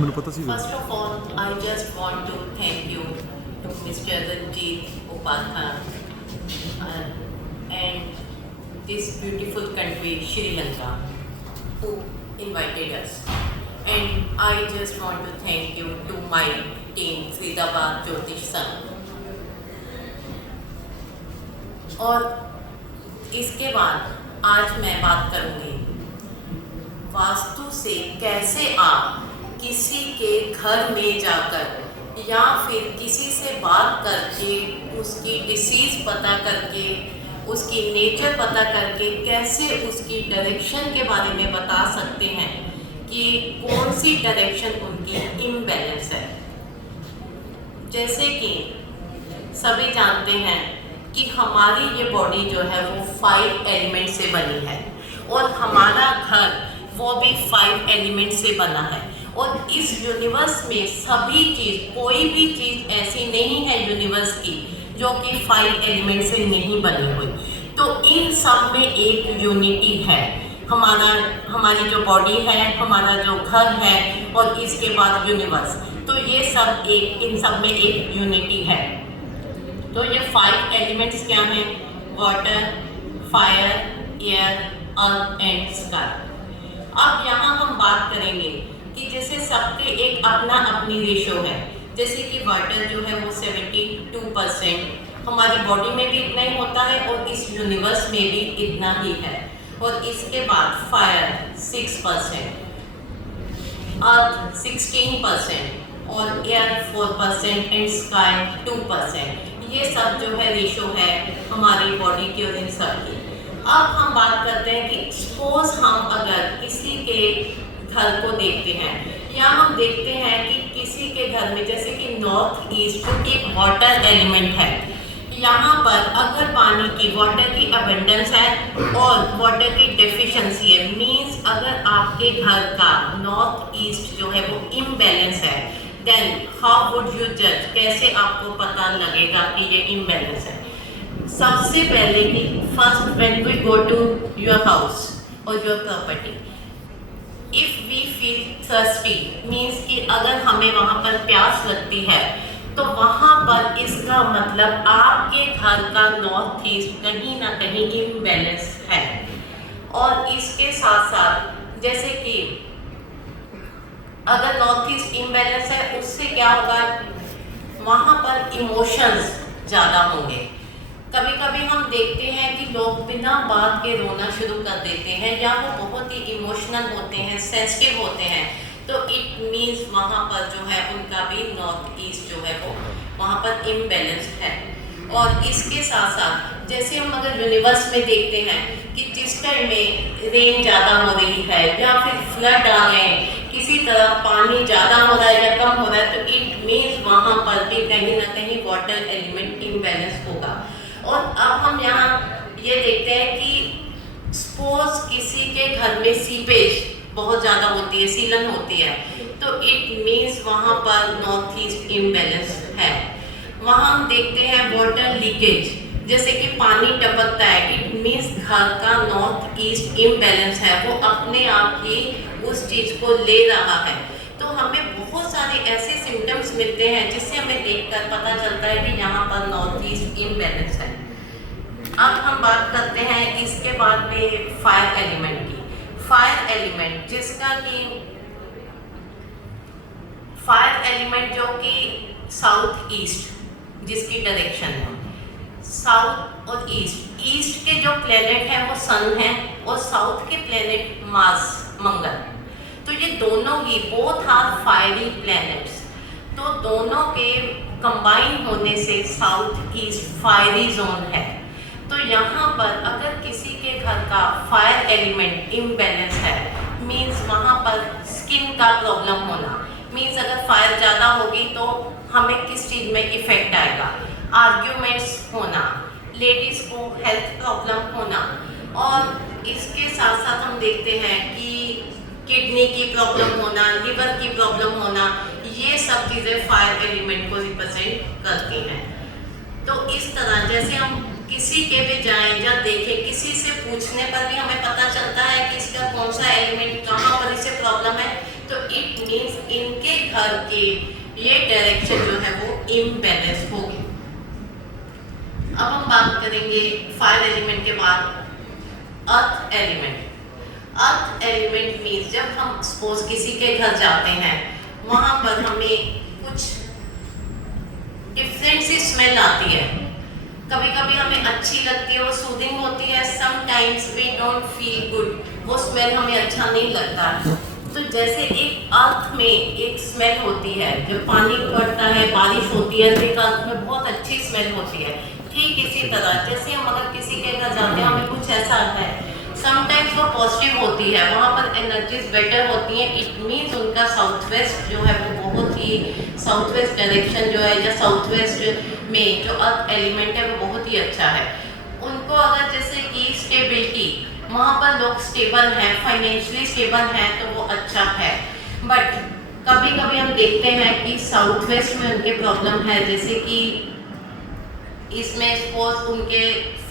ਮੈਨੂੰ ਪਤਾ ਸੀ First of all, I just want to thank you to Mr. Ranjit Upadhyay and this beautiful country, Sri Lanka, who invited us. And I just want to thank you to my team, Faridabad Jyotish Sangh. और इसके बाद आज मैं बात करूँगी वास्तु से कैसे आप किसी के घर में जाकर या फिर किसी से बात करके उसकी डिसीज़ पता करके उसकी नेचर पता करके कैसे उसकी डायरेक्शन के बारे में बता सकते हैं कि कौन सी डायरेक्शन उनकी इम्बैलेंस है। जैसे कि सभी जानते हैं कि हमारी ये बॉडी जो है वो 5 एलिमेंट से बनी है और हमारा घर वो भी 5 एलिमेंट से बना है। और इस यूनिवर्स में सभी चीज़, कोई भी चीज़ ऐसी नहीं है यूनिवर्स की जो कि 5 एलिमेंट से नहीं बनी हुई। तो इन सब में एक यूनिटी है। हमारी जो बॉडी है, हमारा जो घर है और इसके बाद यूनिवर्स, तो ये सब इन सब में एक यूनिटी है। तो ये 5 एलिमेंट्स क्या हैं? Water, fire, air, earth and sky. अब यहाँ हम बात करेंगे कि जैसे सबके एक अपनी रेशो है। जैसे कि वाटर जो है वो 72%, हमारी बॉडी में भी इतना ही होता है और इस यूनिवर्स में भी इतना ही है। और इसके बाद फायर 6%, अर्थ 16% और एयर 4% एंड स्काई 2%। ये सब जो है रेशो है हमारी बॉडी की और इन सब की। अब हम बात करते हैं कि सपोज हम अगर किसी के घर को देखते हैं या हम देखते हैं कि किसी के घर में जैसे कि नॉर्थ ईस्ट जो एक वाटर एलिमेंट है, यहाँ पर अगर पानी की वाटर की अबेंडेंस है और वाटर की डेफिशिएंसी है, मींस अगर आपके घर का नॉर्थ ईस्ट जो है वो इम्बैलेंस है, देन हाउ वुड यू जज, कैसे आपको पता लगेगा कि ये इम्बैलेंस है। सबसे पहले कि first when we go to your house और your property, if we feel thirsty, means कि अगर हमें वहाँ पर प्यास लगती है तो वहाँ पर इसका मतलब आपके घर का नॉर्थ ईस्ट कहीं ना कहीं इम्बैलेंस है। और इसके साथ साथ जैसे कि अगर नॉर्थ ईस्ट इम्बैलेंस है उससे क्या होगा, वहाँ पर इमोशंस ज़्यादा होंगे। कभी कभी हम देखते हैं कि लोग बिना बात के रोना शुरू कर देते हैं या वो बहुत ही इमोशनल होते हैं, सेंसिटिव होते हैं, तो इट मीन्स वहाँ पर जो है उनका भी नॉर्थ ईस्ट जो है वो वहाँ पर इम्बैलेंस है। और इसके साथ साथ जैसे हम अगर यूनिवर्स में देखते हैं कि जिस टाइम में रेन ज़्यादा हो रही है या फिर फ्लड आ रहे हैं, किसी तरह पानी ज़्यादा हो रहा है या कम हो रहा है, तो इट मीन्स वहाँ पर भी कहीं ना कहीं वाटर एलिमेंट इम्बैलेंस होगा। और अब हम यहाँ ये देखते हैं कि सपोज किसी के घर में सीपेज बहुत ज़्यादा होती है, सीलन होती है, तो इट मीन्स वहाँ पर नॉर्थ ईस्ट इम्बैलेंस है। वहाँ हम देखते हैं वाटर लीकेज, जैसे कि पानी टपकता है, इट मीन्स घर का नॉर्थ ईस्ट इम्बैलेंस है, वो अपने आप ही उस चीज़ को ले रहा है। तो हमें बहुत सारे ऐसे सिम्टम्स मिलते हैं जिससे हमें देखकर पता चलता है कि यहाँ पर नॉर्थ ईस्ट इम्बैलेंस है। अब हम बात करते हैं इसके बाद में फायर एलिमेंट की। फायर एलिमेंट जिसका कि फायर एलिमेंट जो कि साउथ ईस्ट जिसकी डायरेक्शन है, साउथ और ईस्ट, ईस्ट के जो प्लेनेट हैं वो सन है और साउथ के प्लेनेट मार्स मंगल। तो ये दोनों ही बोथ आर फायरी प्लैनेट्स, तो दोनों के कंबाइन होने से साउथ ईस्ट फायरी जोन है। तो यहाँ पर अगर किसी के घर का फायर एलिमेंट इम्बैलेंस है, मीन्स वहाँ पर स्किन का प्रॉब्लम होना, मीन्स अगर फायर ज़्यादा होगी तो हमें किस चीज़ में इफ़ेक्ट आएगा, आर्ग्यूमेंट्स होना, लेडीज़ को हेल्थ प्रॉब्लम होना। और इसके साथ साथ हम देखते हैं कि किडनी की प्रॉब्लम होना, लिवर की प्रॉब्लम होना, ये सब चीज़ें फायर एलिमेंट को रिप्रेजेंट करती हैं। तो इस तरह जैसे हम किसी के भी जाएं या देखें, किसी से पूछने पर भी हमें पता चलता है कि इसका कौन सा एलिमेंट कहाँ पर इसे प्रॉब्लम है, तो इट मीन्स इनके घर की ये डायरेक्शन जो है वो इम्बैलेंस होगी। अब हम बात करेंगे फायर एलिमेंट के बाद earth element. Earth element means जब हम सपोज किसी के घर जाते हैं, वहाँ पर हमें कुछ डिफरेंट सी स्मेल आती है। कभी कभी हमें अच्छी लगती है, वो सूदिंग होती है, sometimes we don't feel good, वो स्मेल हमें अच्छा नहीं लगता। तो जैसे एक अर्थ में एक स्मेल होती है, जब पानी पड़ता है, बारिश होती है, तो एक अर्थ में बहुत अच्छी स्मेल होती है। ठीक इसी तरह जैसे हम अगर किसी के घर जाते हैं, हमें कुछ ऐसा आता है, समटाइम्स वो पॉजिटिव होती है, वहाँ पर एनर्जीज बेटर होती हैं। इट मीन्स उनका साउथ वेस्ट जो है वो बहुत ही साउथ वेस्ट डायरेक्शन जो है, या साउथ वेस्ट में जो अर्थ एलिमेंट है वो बहुत ही अच्छा है। उनको अगर जैसे कि स्टेबिलिटी, वहाँ पर लोग स्टेबल हैं, फाइनेंशियली स्टेबल हैं, तो वो अच्छा है। बट कभी कभी हम देखते हैं कि साउथ वेस्ट में उनके प्रॉब्लम है, जैसे कि इसमें सपोज उनके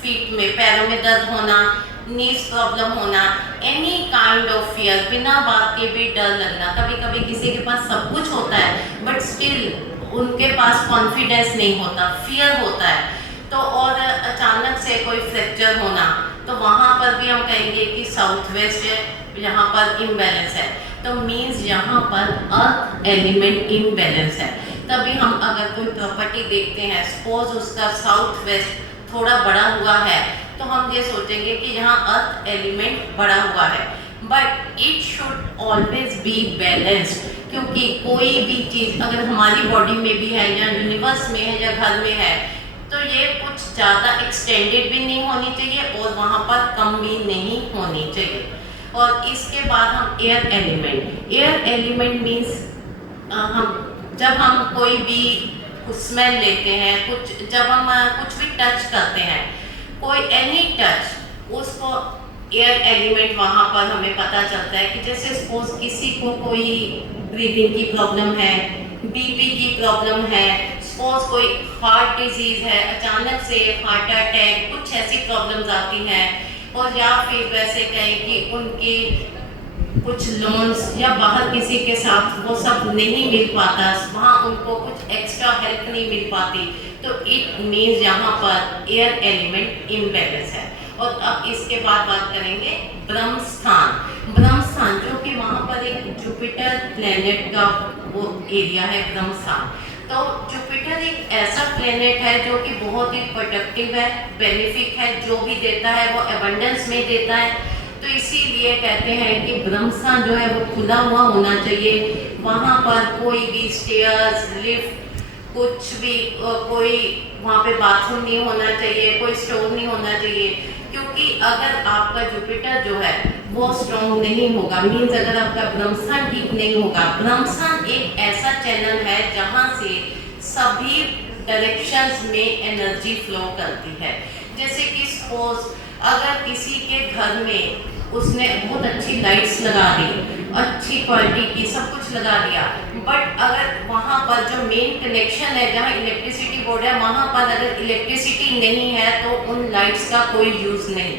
फीट में, पैरों में दर्द होना, नीज प्रॉब्लम होना, एनी काइंड ऑफ फियर, बिना बात के भी डर लगना। कभी कभी किसी के पास सब कुछ होता है बट स्टिल उनके पास कॉन्फिडेंस नहीं होता, फियर होता है। तो और अचानक से कोई फ्रैक्चर होना, तो वहाँ पर भी हम कहेंगे कि साउथ वेस्ट यहाँ पर इम्बैलेंस है। तो मीन्स यहाँ पर अर्थ एलिमेंट इम्बैलेंस है। तभी हम अगर कोई प्रॉपर्टी देखते हैं, सपोज उसका साउथ वेस्ट थोड़ा बड़ा हुआ है, तो हम ये सोचेंगे कि यहाँ अर्थ एलिमेंट बड़ा हुआ है। But it should always be balanced, क्योंकि कोई भी चीज़ अगर हमारी बॉडी में भी है, या यूनिवर्स में है, या घर में है, तो ये कुछ ज़्यादा एक्सटेंडेड भी नहीं होनी चाहिए और वहाँ पर कम भी नहीं होनी चाहिए। और इसके बाद हम air element. Air element means जब हम कोई भी स्मेल लेते हैं, जब हम कुछ भी टच करते हैं, कोई एनी टच, उसको एयर एलिमेंट वहाँ पर हमें पता चलता है। कि जैसे सपोज किसी को कोई ब्रीदिंग की प्रॉब्लम है, बीपी की प्रॉब्लम है, सपोज कोई हार्ट डिजीज़ है, अचानक से हार्ट अटैक, कुछ ऐसी प्रॉब्लम्स आती हैं, और या फिर वैसे कहें कि उनकी कुछ लोन्स या बाहर किसी के साथ वो सब नहीं मिल पाता, वहाँ उनको कुछ एक्स्ट्रा हेल्प नहीं मिल पाती, तो इट मीन्स यहाँ पर एयर एलिमेंट इम्बैलेंस है। और अब इसके बाद बात करेंगे ब्रह्मस्थान। ब्रह्मस्थान जो कि वहाँ पर एक जुपिटर प्लेनेट का वो एरिया है, ब्रह्मस्थान। तो जुपिटर एक ऐसा प्लेनेट है जो कि बहुत ही प्रोडक्टिव है, बेनिफिक है, जो भी देता है वो एबंडेंस में देता है। तो इसीलिए कहते हैं कि ब्रह्मस्थान जो है वो खुला हुआ होना चाहिए। वहाँ पर कोई भी स्टेयर्स, लिफ्ट, कुछ भी कोई वहाँ पे बाथरूम नहीं होना चाहिए, कोई स्टोर नहीं होना चाहिए। क्योंकि अगर आपका जुपिटर जो है वो स्ट्रॉन्ग नहीं होगा, मीन्स अगर आपका ब्रह्मस्थान ठीक नहीं होगा। ब्रह्मस्थान एक ऐसा चैनल है जहाँ से सभी डायरेक्शंस में एनर्जी फ्लो करती है। जैसे कि सपोज अगर किसी के घर में उसने बहुत अच्छी लाइट्स लगा दी, अच्छी क्वालिटी की सब कुछ लगा दिया, बट अगर वहाँ पर जो मेन कनेक्शन है, जहाँ इलेक्ट्रिसिटी बोर्ड है, वहाँ पर अगर इलेक्ट्रिसिटी नहीं है तो उन लाइट्स का कोई यूज़ नहीं।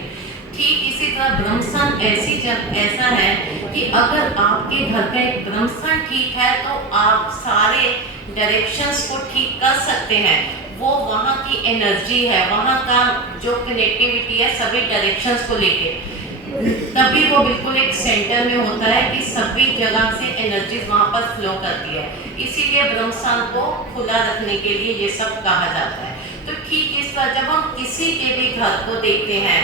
ठीक इसी तरह ब्रह्मस्थान ऐसा है कि अगर आपके घर का एक ब्रह्मस्थान ठीक है तो आप सारे डायरेक्शंस को ठीक कर सकते हैं। वो वहाँ की एनर्जी है, वहाँ का जो कनेक्टिविटी है सभी डायरेक्शंस को लेके, तभी वो बिल्कुल एक सेंटर में होता है कि सभी जगह से एनर्जीज वहाँ पर फ्लो करती है। इसीलिए ब्रह्मस्थान को खुला रखने के लिए ये सब कहा जाता है। तो ठीक इस पर जब हम किसी के भी घर को देखते हैं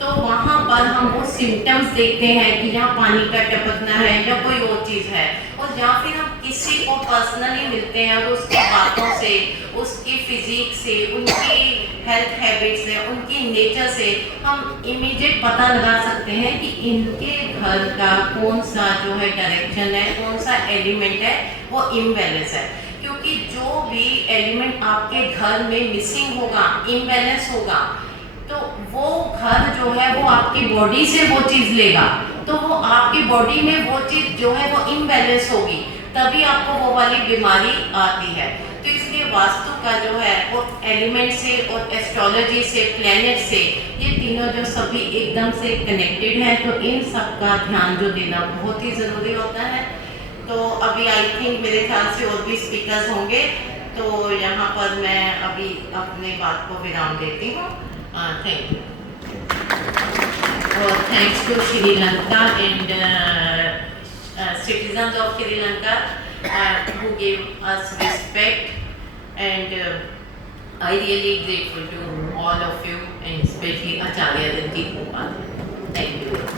तो वहाँ पर हम वो सिम्टम्स देखते हैं कि यहाँ पानी का टपकना है या कोई और चीज़ है, और या फिर हम किसी को पर्सनली मिलते हैं और उसकी बातों से, उसकी फिजिक से, उनकी हेल्थ हैबिट से, उनकी नेचर से हम इमीडिएट पता लगा सकते हैं कि इनके घर का कौन सा जो है डायरेक्शन है, कौन सा एलिमेंट है वो इम्बैलेंस है। क्योंकि जो भी एलिमेंट आपके घर में मिसिंग होगा, इम्बैलेंस होगा, तो वो घर जो है वो आपकी बॉडी से वो चीज़ लेगा, तो वो आपकी बॉडी में वो चीज़ जो है वो इम्बैलेंस होगी, तभी आपको वो वाली बीमारी आती है। तो इसलिए वास्तु का जो है वो एलिमेंट से और एस्ट्रोलॉजी से, प्लैनेट से, ये तीनों जो सभी एकदम से कनेक्टेड हैं, तो इन सब का ध्यान जो देना बहुत ही ज़रूरी होता है। तो अभी आई थिंक मेरे ख्याल से और भी स्पीकर्स होंगे, तो यहाँ पर मैं अभी अपने बात को विराम देती हूँ। थैंक यू और thanks to Sri Lanka and citizens of Sri Lanka who gave us respect, and I really grateful to all of you and especially Acharya Ranjit Gopal. Thank you.